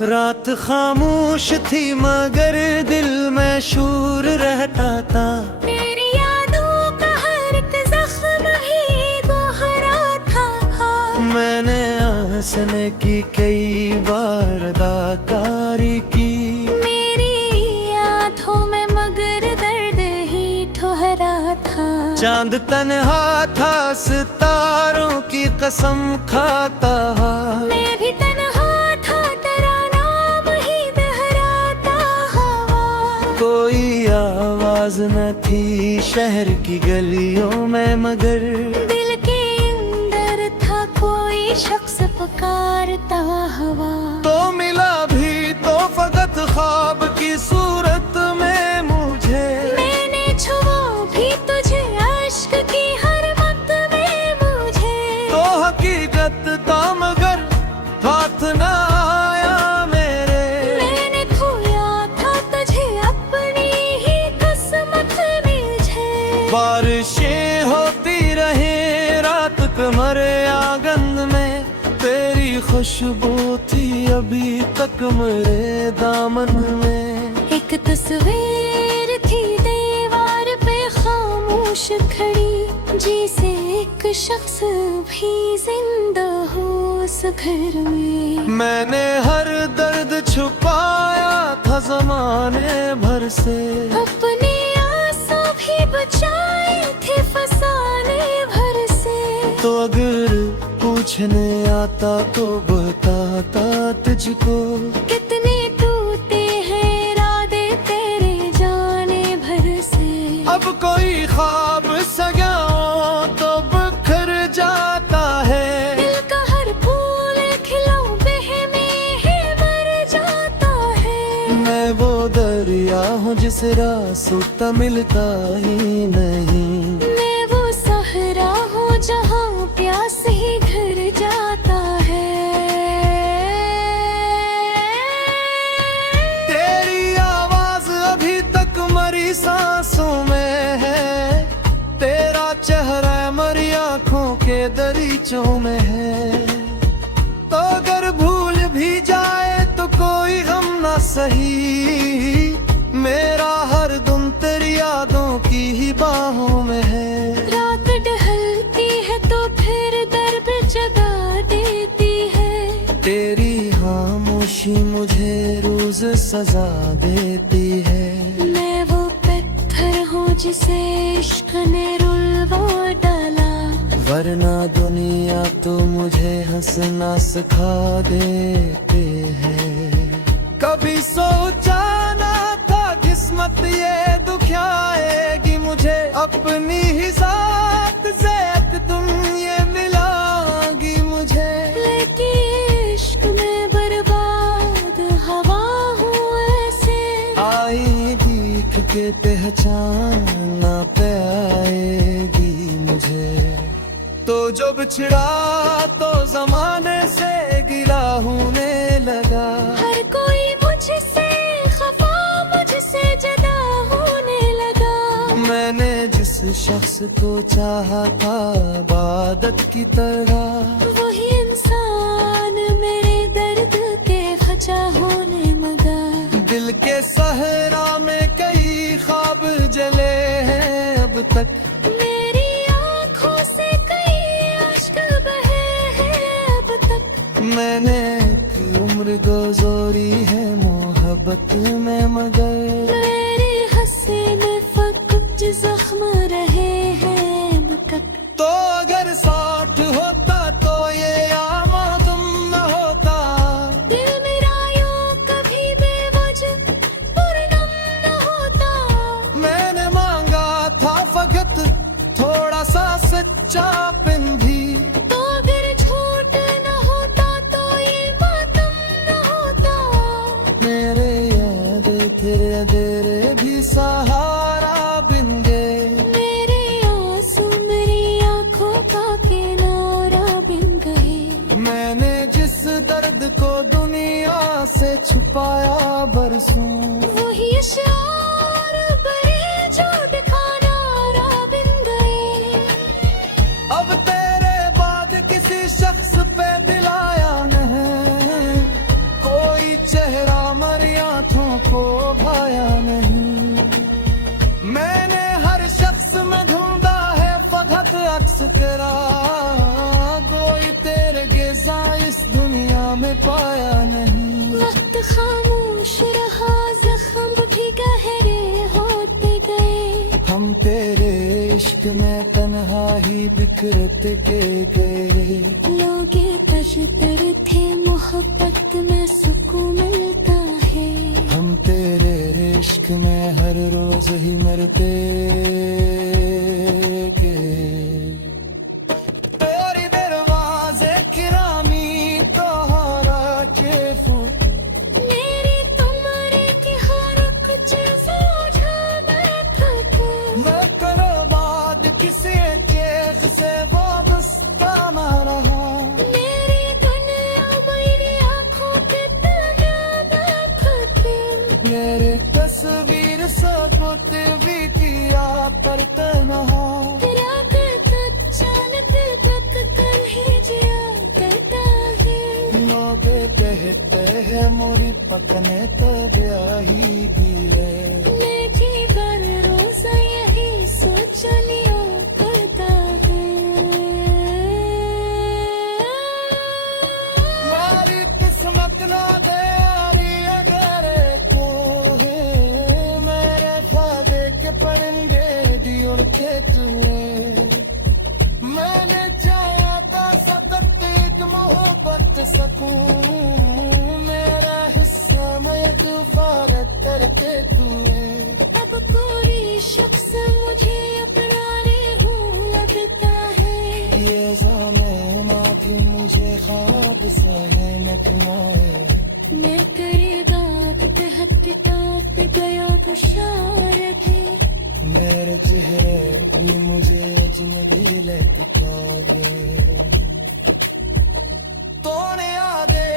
रात खामोश थी मगर दिल में शूर रहता था। तेरी यादों का हर एक जख्म ही दोहरा था। मैंने हंसने की कई बार अदाकारी की। मेरी आंखों में मगर दर्द ही ठहरा था। चांद तन्हा था सितारों की कसम खाता। मैं भी तन्हा था तेरा नाम ही दोहराता हवा। कोई आवाज न थी शहर की गलियों में मगर दिल के अंदर था कोई शख्स पुकारता हवा। तो मिला भी तो फकत ख्वाब की सूरत में मुझे। मैंने छुआ भी तुझे अश्क की हर वक्त में मुझे। तो हकीकत था मगर हाथ न आया मेरे। मैंने खोया था तुझे अपनी ही किस्मत मुझे। बारिशें होती रहे रात कमरे आंगन में। तेरी खुशबू थी अभी तक मेरे दामन में। एक तस्वीर थी दीवार पे खामोश खड़ी, जिसे एक शख्स भी जिंदा हो उस घर में। मैंने हर दर्द छुपाया था जमाने भर से। अपने आंसू भी बचाए थे फसाने भर से। तो अगर पूछने आता तो बताता तुझको कितने टूटे हैं इरादे तेरे जाने भर से। अब कोई ख्वाब सजाओ तो बिखर जाता है। दिल का हर फूल खिलाओ बहमे है मर जाता है। मैं वो दरिया हूँ जिस रास्ता मिलता ही नहीं। मैं वो सहरा हूँ जहाँ प्यास ही घर जाता है। तेरी आवाज अभी तक मरी सांसों में है। तेरा चेहरा मरी आंखों के दरीचों में है। तो अगर भूल भी जाए तो कोई गम ना सही। मेरा हर दम तेरी यादों की ही बाहों में है। रात ढलती है तो फिर दर्द जगा देती है। तेरी खामोशी मुझे रोज सजा देती है। मैं वो पत्थर हूँ जिसे इश्क ने रुलवा डाला। वरना दुनिया तो मुझे हंसना सिखा देते हैं। कभी सोचा ना था किस्मत ये दुखियाएगी मुझे। अपनी ही साथ से एक तुम ये मिलाओगी मुझे। लेकिन इश्क में बर्बाद हवा हूँ ऐसे। आई देख के पहचाना पे आएगी मुझे। तो जब छिड़ा तो जमाने से गिला होने लगा। हर कोई मुझसे खफा मुझसे जुदा होने लगा। मैंने जिस शख्स को चाहा था इबादत की तरह। वही इंसान मेरे दर्द के वजह होने मगा। दिल के सहरा में कई ख्वाब जले हैं अब तक। मेरी आँखों से कई अश्क बहे हैं अब तक। मैंने एक उम्र गुजारी है मोहब्बत में मगर मेरे हसीन फकत जख्म रहे हैं अब तक। तो अगर साथ होता तो ये आमा तुम न होता। दिल मेरा यूं कभी बेवजह पुरनम न होता। मैंने मांगा था फकत थोड़ा सा सच्चापन भी। तो अगर झूठ न होता तो ये मातम न होता। मेरे याद तेरे तेरे भी सहारा बिन गए। मेरे आंसू मेरी आंखों का किनारा बिन गए। मैंने जिस दर्द को दुनिया से छुपाया बरसों। वही अशआर बरे जो दिखाना राह बिन गए। अब तेरे बाद किसी शख्स पे दिलाया नहीं कोई खामोश रहा, जख्म भी गहरे होते गए। हम तेरे इश्क में तन्हा ही बिखरते के गए। लोग तशतर थे, मोहब्बत में सुकून मिलता है। हम तेरे इश्क में हर रोज ही मरते के। तेरी दरवाजे किरामी तोहरा के फूल, मेरी तुम्हारे की हर कुछ समझा बैठा था। मैं करो बाद किसी चीज से वाबस्ता न रहा। मेरी दुनिया मेरी आँखों के ताना बैठा था। मेरे तस्वीर सबूत भी किया पर तन्हा। रात कच्चा दिल तक कर ही जिया करता है। लोग कहते हैं मोरी पकने तो ब्याही गिरे। मैं जी कर रोज यही सोच लिया करता है। मारी किस्मत ना दे यारी अगर को है। मेरे ख्वाबे के परिंदे दी उड़ते तुए। मैंने चाहा था सतत एक मोहब्बत सकूं। मेरा हिस्सा मैं दोबारा तरके तुए। अब कोई शख्स मुझे अपना हूँ लगता है। ये ज़माना कि मुझे ख्वाब सा है नकला है। मैं करीबा हद टूट गया तो शार थे। मेरे चेहरे भी मुझे अजनबी लगता है। तोने यादें